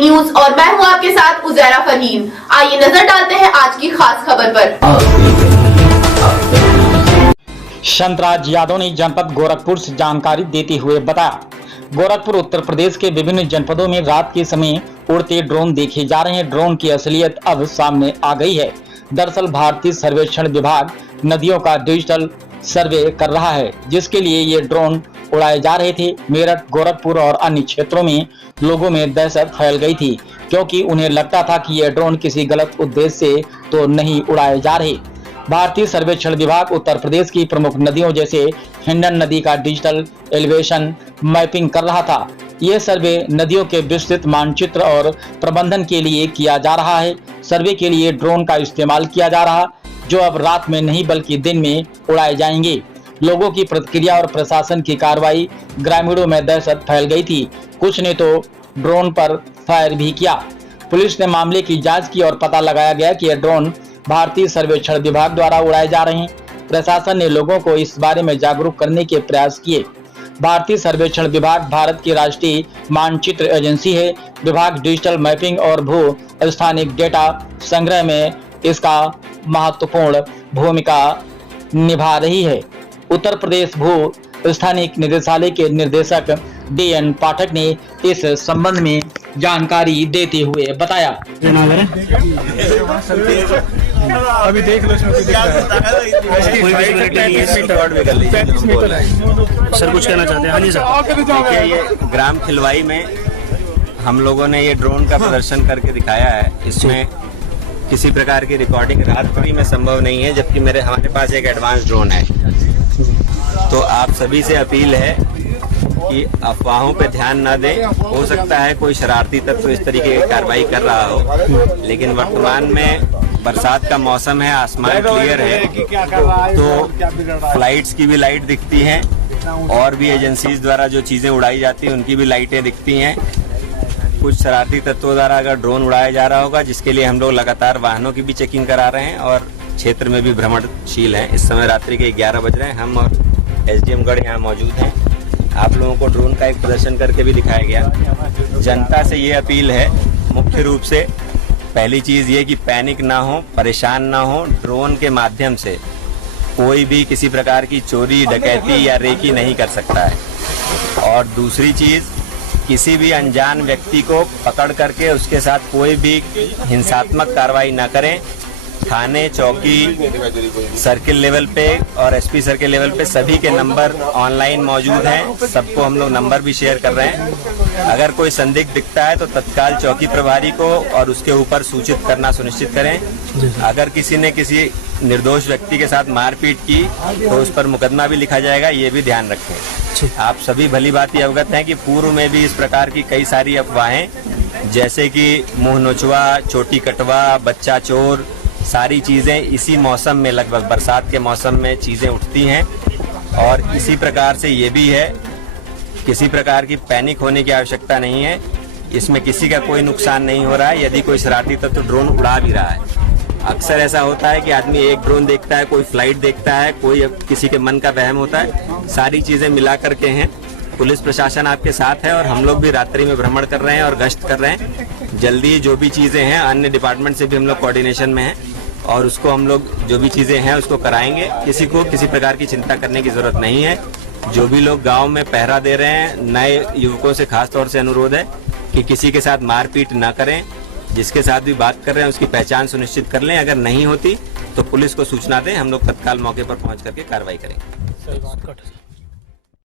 News और मैं हूं आपके साथ उजैरा फरहीन। आइए नजर डालते हैं आज की खास खबर पर। संतराज यादव ने जनपद गोरखपुर से जानकारी देते हुए बताया, गोरखपुर उत्तर प्रदेश के विभिन्न जनपदों में रात के समय उड़ते ड्रोन देखे जा रहे हैं। ड्रोन की असलियत अब सामने आ गई है। दरअसल भारतीय सर्वेक्षण विभाग नदियों का डिजिटल सर्वे कर रहा है, जिसके लिए ये ड्रोन उड़ाए जा रहे थे। मेरठ, गोरखपुर और अन्य क्षेत्रों में लोगों में दहशत फैल गई थी, क्योंकि उन्हें लगता था कि ये ड्रोन किसी गलत उद्देश्य से तो नहीं उड़ाए जा रहे। भारतीय सर्वेक्षण विभाग उत्तर प्रदेश की प्रमुख नदियों जैसे हिंडन नदी का डिजिटल एलिवेशन मैपिंग कर रहा था। ये सर्वे नदियों के विस्तृत मानचित्र और प्रबंधन के लिए किया जा रहा है। सर्वे के लिए ड्रोन का इस्तेमाल किया जा रहा, जो अब रात में नहीं बल्कि दिन में उड़ाए जाएंगे। लोगों की प्रतिक्रिया और प्रशासन की कार्रवाई, ग्रामीणों में दहशत फैल गई थी। कुछ ने तो ड्रोन पर फायर भी किया। पुलिस ने मामले की जांच की और पता लगाया गया कि यह ड्रोन भारतीय सर्वेक्षण विभाग द्वारा उड़ाए जा रहे हैं। प्रशासन ने लोगों को इस बारे में जागरूक करने के प्रयास किए। भारतीय सर्वेक्षण विभाग भारत की राष्ट्रीय मानचित्र एजेंसी है। विभाग डिजिटल मैपिंग और भू स्थानिक डेटा संग्रह में इसका महत्वपूर्ण भूमिका निभा रही है। उत्तर प्रदेश भू स्थानिक निदेशालय के निदेशक DN पाठक ने इस संबंध में जानकारी देते हुए बताया। अभी देख लो इसमें सर कुछ कहना चाहते हैं? हाँ जी सर। ये ग्राम खिलवाई में हम लोगों ने ये ड्रोन का प्रदर्शन करके दिखाया है। इसमें किसी प्रकार की रिकॉर्डिंग रात्रि में संभव नहीं है, जबकि हमारे पास एक एडवांस ड्रोन है। तो आप सभी से अपील है कि अफवाहों पे ध्यान न दें। हो सकता है कोई शरारती तत्व इस तरीके की कार्रवाई कर रहा हो, लेकिन वर्तमान में बरसात का मौसम है, आसमान क्लियर है, तो फ्लाइट्स की भी लाइट दिखती हैं और भी एजेंसीज द्वारा जो चीजें उड़ाई जाती हैं उनकी भी लाइटें दिखती हैं। कुछ शरारती तत्वों द्वारा अगर ड्रोन उड़ाया जा रहा होगा, जिसके लिए हम लोग लगातार वाहनों की भी चेकिंग करा रहे हैं और क्षेत्र में भी भ्रमणशील हैं। इस समय रात्रि के 11 बज रहे हैं। हम और SDM गढ़ यहाँ मौजूद हैं। आप लोगों को ड्रोन का एक प्रदर्शन करके भी दिखाया गया। जनता से ये अपील है, मुख्य रूप से पहली चीज ये कि पैनिक ना हो, परेशान ना हो। ड्रोन के माध्यम से कोई भी किसी प्रकार की चोरी, डकैती या रेकी नहीं कर सकता है। और दूसरी चीज, किसी भी अनजान व्यक्ति को पकड़ करके उसके साथ कोई भी हिंसात्मक कार्रवाई न करें। थाने, चौकी, सर्किल लेवल पे और SP सर्किल लेवल पे सभी के नंबर ऑनलाइन मौजूद हैं। सबको हम लोग नंबर भी शेयर कर रहे हैं। अगर कोई संदिग्ध दिखता है तो तत्काल चौकी प्रभारी को और उसके ऊपर सूचित करना सुनिश्चित करें। अगर किसी ने किसी निर्दोष व्यक्ति के साथ मारपीट की तो उस पर मुकदमा भी लिखा जाएगा, ये भी ध्यान रखें। आप सभी भली भांति अवगत हैं कि पूर्व में भी इस प्रकार की कई सारी अफवाहें, जैसे कि मुंह नोचवा, चोटी कटवा, बच्चा चोर, सारी चीजें इसी मौसम में, लगभग बरसात के मौसम में चीजें उठती हैं। और इसी प्रकार से ये भी है, किसी प्रकार की पैनिक होने की आवश्यकता नहीं है। इसमें किसी का कोई नुकसान नहीं हो रहा है। यदि कोई शरारती तत्व ड्रोन उड़ा भी रहा है, अक्सर ऐसा होता है कि आदमी एक ड्रोन देखता है, कोई फ्लाइट देखता है, कोई किसी के मन का वहम होता है। सारी चीजें मिला करके हैं। पुलिस प्रशासन आपके साथ है और हम लोग भी रात्रि में भ्रमण कर रहे हैं और गश्त कर रहे हैं। जल्दी जो भी चीजें हैं, अन्य डिपार्टमेंट से भी हम लोग कोऑर्डिनेशन में हैं और उसको हम लोग जो भी चीजें हैं उसको कराएंगे। किसी को किसी प्रकार की चिंता करने की जरूरत नहीं है। जो भी लोग गांव में पहरा दे रहे हैं, नए युवकों से खास तौर से अनुरोध है कि किसी के साथ मारपीट न करें। जिसके साथ भी बात कर रहे हैं उसकी पहचान सुनिश्चित कर लें। अगर नहीं होती तो पुलिस को सूचना दें, हम लोग तत्काल मौके पर पहुंच करके कार्रवाई करेंगे।